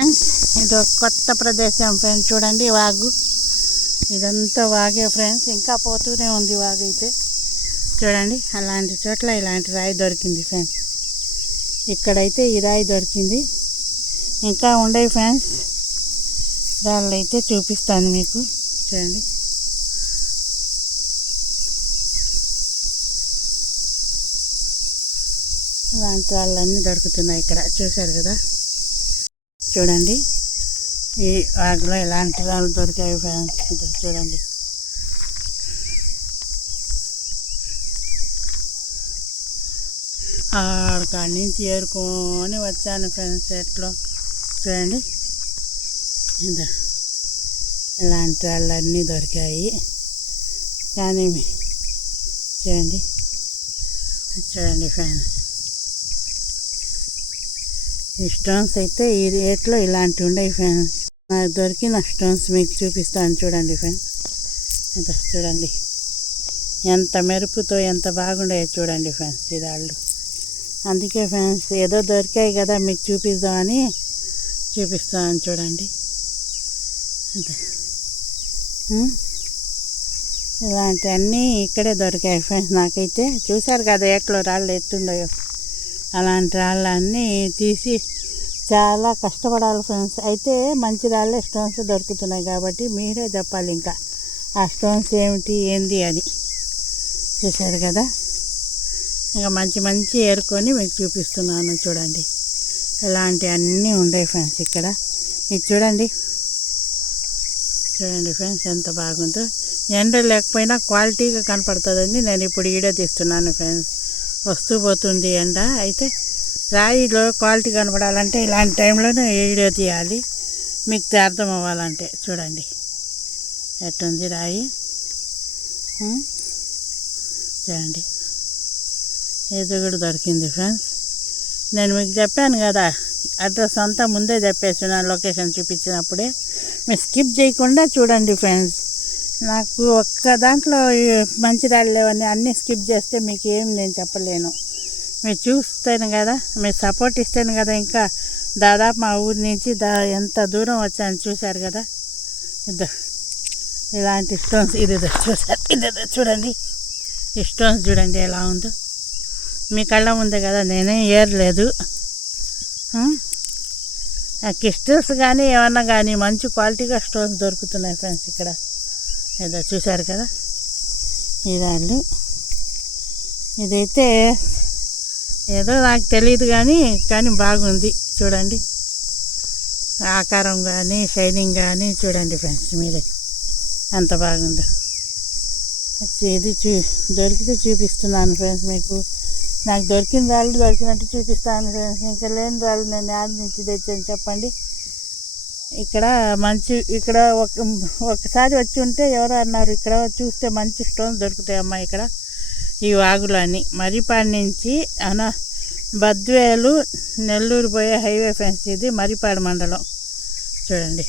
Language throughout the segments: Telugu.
ఇది ఒక కొత్త ప్రదేశం ఫ్రెండ్స్, చూడండి వాగు. ఇదంతా వాగే ఫ్రెండ్స్, ఇంకా పోతూనే ఉంది వాగు అయితే. చూడండి అలాంటి చోట్ల ఇలాంటి రాయి దొరికింది ఫ్రెండ్స్. ఇక్కడైతే ఈ రాయి దొరికింది, ఇంకా ఉండేవి ఫ్రెండ్స్. రాళ్ళు అయితే చూపిస్తాను మీకు. చూడండి ఇలాంటి రాళ్ళన్నీ దొరుకుతున్నాయి ఇక్కడ, చూశారు కదా. చూడండి ఈ వాగులో ఇలాంటి రాళ్ళు దొరికాయి ఫ్రెండ్స్. చూడండి ఆడకాడి నుంచి ఏరుకొని వచ్చాను ఫ్రెండ్స్ ఎట్లో. చూడండి ఇలాంటి రాళ్ళన్నీ దొరికాయి. కానీ చూడండి చూడండి ఫ్రెండ్స్, ఈ స్టోన్స్ అయితే ఈ రేట్లో ఇలాంటివి ఉండేవి ఫ్రెండ్స్. నాకు దొరికిన స్టోన్స్ మీకు చూపిస్తాను చూడండి ఫ్రెండ్స్. చూడండి ఎంత మెరుపుతో ఎంత బాగుండాయో చూడండి ఫ్రెండ్స్ ఈ రాళ్ళు. అందుకే ఫ్రెండ్స్ ఏదో దొరికాయి కదా మీకు చూపిద్దామని చూపిస్తాను చూడండి. ఇలాంటివన్నీ ఇక్కడే దొరికాయి ఫ్రెండ్స్ నాకైతే. చూశారు కదా ఎట్లో రాళ్ళు ఎత్తుండయో. అలాంటి రాళ్ళన్నీ తీసి చాలా కష్టపడాలి ఫ్రెండ్స్. అయితే మంచి రాళ్ళే స్టోన్స్ దొరుకుతున్నాయి కాబట్టి మీరే చెప్పాలి ఇంకా ఆ స్టోన్స్ ఏమిటి ఏంది అని. చూశారు కదా, ఇంకా మంచి మంచి ఏరుకొని మీకు చూపిస్తున్నాను చూడండి. ఇలాంటివన్నీ ఉన్నాయి ఫ్రెండ్స్ ఇక్కడ. ఇది చూడండి చూడండి ఫ్రెండ్స్ ఎంత బాగుందో. ఎండ లేకపోయినా క్వాలిటీగా కనపడుతుందని నేను ఇప్పుడు వీడియో తీస్తున్నాను ఫ్రెండ్స్. వస్తూ పోతుంది ఎండ. అయితే రాయిలో క్వాలిటీ కనపడాలంటే ఇలాంటి టైంలోనే వీడియో తీయాలి, మీకు అర్థం అవ్వాలంటే. చూడండి ఎట్టుంది రాయి. చూడండి ఇది కూడా దొరికింది ఫ్రెండ్స్. నేను మీకు చెప్పాను కదా అడ్రస్ అంతా ముందే చెప్పేస్తున్నాను లొకేషన్ చూపించినప్పుడే. మీరు స్కిప్ చేయకుండా చూడండి ఫ్రెండ్స్. నాకు ఒక్క దాంట్లో మంచి రాళ్ళు లేవని అన్నీ స్కిప్ చేస్తే మీకు ఏం నేను చెప్పలేను. మీరు చూస్తేనే కదా, మీరు సపోర్ట్ ఇస్తేనే కదా. ఇంకా దాదాపు మా ఊరి నుంచి ఎంత దూరం వచ్చాను చూశారు కదా. ఇలాంటి స్టోన్స్ ఇది చూసారు, ఇది చూడండి ఈ స్టోన్స్ చూడండి ఎలా ఉందో. మీ కళ్ళ ముందే కదా, నేనేం ఏరలేదు. క్రిస్టల్స్ కానీ ఏమన్నా కానీ మంచి క్వాలిటీగా స్టోన్స్ దొరుకుతున్నాయి ఫ్రెండ్స్ ఇక్కడ. ఏదో చూశారు కదా ఈ రాళ్ళు. ఇదైతే ఏదో నాకు తెలియదు కానీ బాగుంది చూడండి. ఆకారం కానీ షైనింగ్ కానీ చూడండి ఫ్రెండ్స్ మీరే ఎంత బాగుందో. ఇది దొరికితే చూపిస్తున్నాను ఫ్రెండ్స్ మీకు. నాకు దొరికిన రాళ్ళు దొరికినట్టు చూపిస్తాను ఫ్రెండ్స్. ఇంకా లేని రాళ్ళు నేను యాడ్ నుంచి తెచ్చాను చెప్పండి. ఇక్కడ ఇక్కడ ఒకసారి వచ్చి ఉంటే ఎవరో అన్నారు ఇక్కడ చూస్తే మంచి స్టోన్స్ దొరుకుతాయమ్మా ఇక్కడ ఈ వాగులో అని. మర్రిపాడు నుంచి బద్వేలు నెల్లూరు పోయే హైవే ఫ్రెండ్స్. ఇది మర్రిపాడు మండలం. చూడండి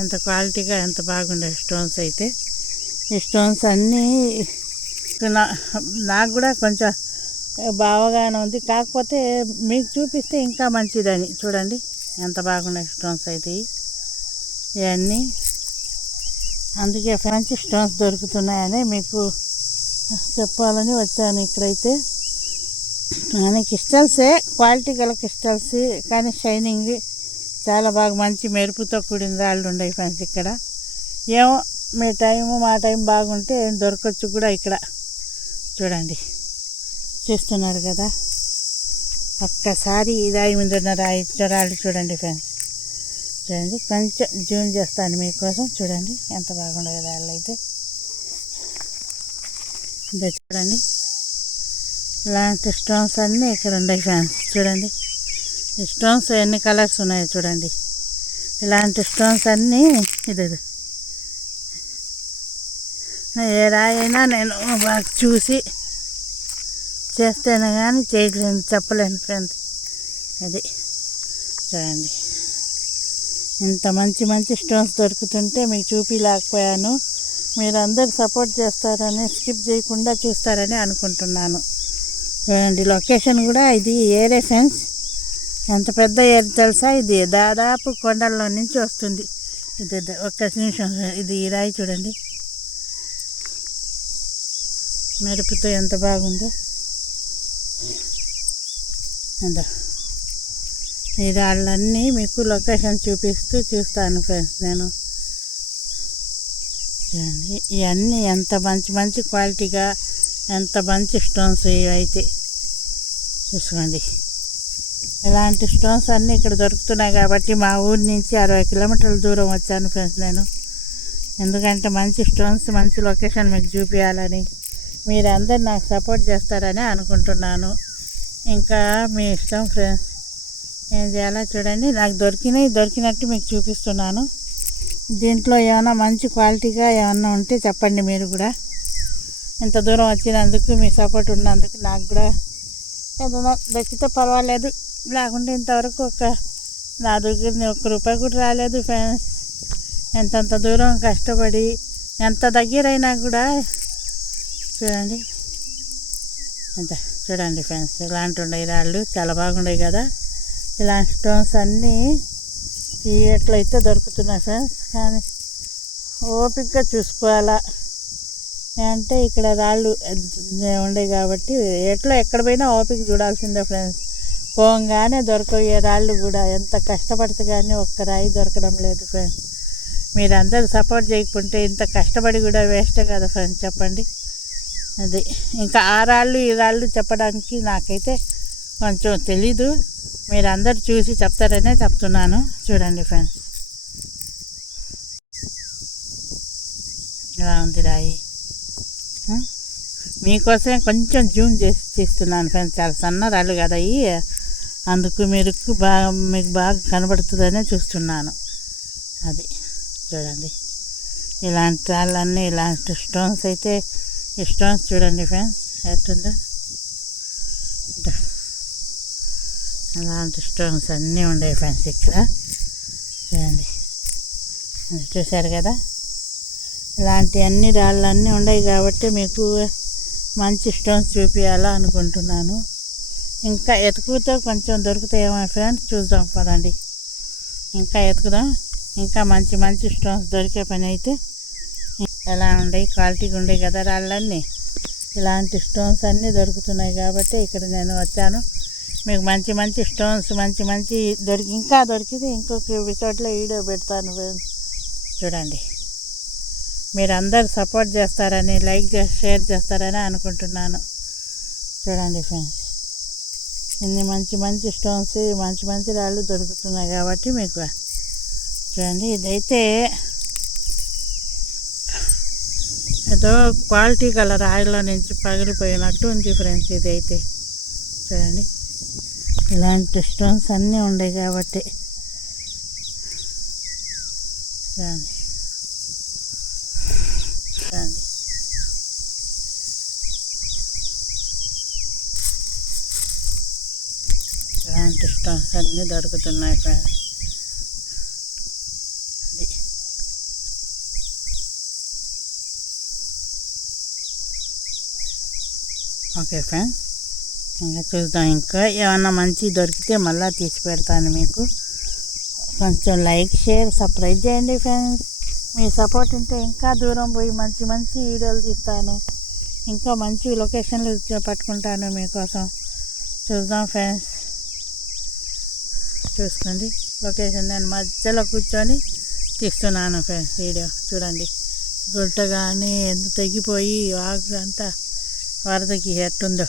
ఎంత క్వాలిటీగా ఎంత బాగుండే స్టోన్స్ అయితే. ఈ స్టోన్స్ అన్నీ నాకు కూడా కొంచెం బాగానే ఉంది, కాకపోతే మీకు చూపిస్తే ఇంకా మంచిదని. చూడండి ఎంత బాగున్నాయి స్టోన్స్ అయితే ఇవన్నీ. అందుకే మంచి స్టోన్స్ దొరుకుతున్నాయని మీకు చెప్పాలని వచ్చాను ఇక్కడైతే. కానీ క్రిస్టల్సే, క్వాలిటీ గల క్రిస్టల్స్, కానీ షైనింగ్ చాలా బాగా మంచి మెరుపుతో కూడిన రాళ్ళు ఉన్నాయి ఫ్రెండ్స్ ఇక్కడ. ఏమో మీ టైము మా టైం బాగుంటే దొరకచ్చు కూడా ఇక్కడ. చూడండి చూస్తున్నారు కదా, ఒక్కసారి రాయి మీద ఉన్న రాళ్ళు చూడండి ఫ్రెండ్స్. చూడండి కొంచెం జూమ్ చేస్తాను మీకోసం. చూడండి ఎంత బాగుండదు రాళ్ళు అయితే. ఇదే చూడండి ఇలాంటి స్టోన్స్ అన్నీ ఇక్కడ ఉన్నాయి ఫ్రెండ్స్. చూడండి ఈ స్టోన్స్ ఎన్ని కలర్స్ ఉన్నాయో చూడండి. ఇలాంటి స్టోన్స్ అన్నీ ఇది ఏ రాయి అయినా నేను బాగా చూసి చేస్తేనే కానీ చేయలేను, చెప్పలేను ఫ్రెండ్స్. అది చూడండి ఇంత మంచి మంచి స్టోన్స్ దొరుకుతుంటే మీకు చూపించలేకపోయాను. మీరు అందరు సపోర్ట్ చేస్తారని, స్కిప్ చేయకుండా చూస్తారని అనుకుంటున్నాను. చూడండి లొకేషన్ కూడా ఇది ఏరే ఫ్రెండ్స్. ఎంత పెద్ద ఏరు తెలుసా? ఇది దాదాపు కొండల్లో నుంచి వస్తుంది. ఇది ఒక్క నిమిషం, ఇది ఈ రాయి చూడండి, మెరుపుతో ఎంత బాగుందో. అందా ఈ రాళ్ళన్నీ మీకు లొకేషన్ చూస్తాను ఫ్రెండ్స్. నేను చూడండి, ఇవన్నీ ఎంత మంచి మంచి క్వాలిటీగా, ఎంత మంచి స్టోన్స్ ఇవైతే చూసుకోండి. ఇలాంటి స్టోన్స్ అన్నీ ఇక్కడ దొరుకుతున్నాయి కాబట్టి మా ఊరి నుంచి 60 కిలోమీటర్ల దూరం వచ్చాను ఫ్రెండ్స్ నేను. ఎందుకంటే మంచి స్టోన్స్, మంచి లొకేషన్ మీకు చూపించాలని, మీరందరు నాకు సపోర్ట్ చేస్తారని అనుకుంటున్నాను. ఇంకా మీ ఇష్టం ఫ్రెండ్స్, ఏం చేయాలో చూడండి. నాకు దొరికినట్టు మీకు చూపిస్తున్నాను. దీంట్లో ఏమైనా మంచి క్వాలిటీగా ఏమన్నా ఉంటే చెప్పండి. మీరు కూడా ఇంత దూరం వచ్చినందుకు, మీ సపోర్ట్ ఉన్నందుకు, నాకు కూడా ఏదైనా దొరికితే పర్వాలేదు. లేకుంటే ఇంతవరకు నా దగ్గర ₹1 కూడా రాలేదు ఫ్రెండ్స్. ఎంతంత దూరం కష్టపడి, ఎంత దగ్గరైనా కూడా చూడండి. చూడండి ఫ్రెండ్స్, ఇలాంటి ఉన్నాయి రాళ్ళు, చాలా బాగున్నాయి కదా. ఇలాంటి స్టోన్స్ అన్నీ ఎట్లయితే దొరుకుతున్నాయి ఫ్రెండ్స్. కానీ ఓపికగా చూసుకోవాలా. అంటే ఇక్కడ రాళ్ళు ఉండే కాబట్టి ఎక్కడ పోయినా ఓపిక చూడాల్సిందే ఫ్రెండ్స్. పోగానే దొరకయ్యే రాళ్ళు కూడా ఎంత కష్టపడితే కానీ ఒక్క రాయి దొరకడం లేదు ఫ్రెండ్స్. మీరందరూ సపోర్ట్ చేయకుంటే ఇంత కష్టపడి కూడా వేస్టే కదా ఫ్రెండ్స్, చెప్పండి. అది ఇంకా ఆ రాళ్ళు ఈ రాళ్ళు చెప్పడానికి నాకైతే కొంచెం తెలీదు. మీరందరూ చూసి చెప్తారనే చెప్తున్నాను. చూడండి ఫ్రెండ్స్, ఇలా ఉంది రాయి. మీకోసమే కొంచెం జూమ్ చేసి తీస్తున్నాను ఫ్రెండ్స్. చాలా సన్న రాళ్ళు కదా అవి, అందుకు మీకు బాగా కనబడుతుందనే చూస్తున్నాను. అది చూడండి, ఇలాంటి రాళ్ళన్నీ, ఇలాంటి స్టోన్స్ అయితే, ఈ స్టోన్స్ చూడండి ఫ్రెండ్స్ ఎట్టుందో. అలాంటి స్టోన్స్ అన్నీ ఉండేవి ఫ్రెండ్స్ ఇక్కడ. చూడండి, చూశారు కదా. ఇలాంటి అన్ని రాళ్ళన్నీ ఉన్నాయి కాబట్టి మీకు మంచి స్టోన్స్ చూపించాలా అనుకుంటున్నాను. ఇంకా ఎతుకుతో కొంచెం దొరుకుతాయేమో ఫ్రెండ్స్, చూద్దాం పదండి. ఇంకా ఎతుకుదాం. ఇంకా మంచి మంచి స్టోన్స్ దొరికే పని అయితే. ఎలా ఉన్నాయి, క్వాలిటీగా ఉండే కదా రాళ్ళన్నీ. ఇలాంటి స్టోన్స్ అన్నీ దొరుకుతున్నాయి కాబట్టి ఇక్కడ నేను వచ్చాను. మీకు మంచి మంచి స్టోన్స్, మంచి ఇంకా దొరికితే ఇంకొక ఎపిసోడ్లో వీడియో పెడతాను ఫ్రెండ్స్. చూడండి, మీరు అందరు సపోర్ట్ చేస్తారని, షేర్ చేస్తారని అనుకుంటున్నాను. చూడండి ఫ్రెండ్స్, ఇన్ని మంచి స్టోన్స్, మంచి రాళ్ళు దొరుకుతున్నాయి కాబట్టి మీకు. చూడండి, ఇదైతే ఏదో క్వాలిటీ గల రాయిలో నుంచి పగిలిపోయినట్టు ఉంది ఫ్రెండ్స్. ఇదైతే చూడండి, ఇలాంటి స్టోన్స్ అన్నీ ఉన్నాయి కాబట్టి. చూడండి ఇలాంటి స్టోన్స్ అన్నీ దొరుకుతున్నాయి ఫ్రెండ్స్. అది ఓకే ఫ్రెండ్స్, ఇంకా చూద్దాం. ఇంకా ఏమన్నా మంచి దొరికితే మళ్ళీ తీసి పెడతాను మీకు. కొంచెం లైక్, షేర్, సబ్స్క్రైబ్ చేయండి ఫ్రెండ్స్. మీ సపోర్ట్ ఉంటే ఇంకా దూరం పోయి మంచి వీడియోలు తీస్తాను. ఇంకా మంచి లొకేషన్లు పట్టుకుంటాను మీకోసం. చూద్దాం ఫ్రెండ్స్, చూసుకోండి. లొకేషన్ నేను మధ్యలో కూర్చొని తీస్తున్నాను ఫ్రెండ్స్ వీడియో. చూడండి, గుట్ట కానీ ఎంత తెగిపోయి వాగు అంతా వరదకి ఎట్టుందో.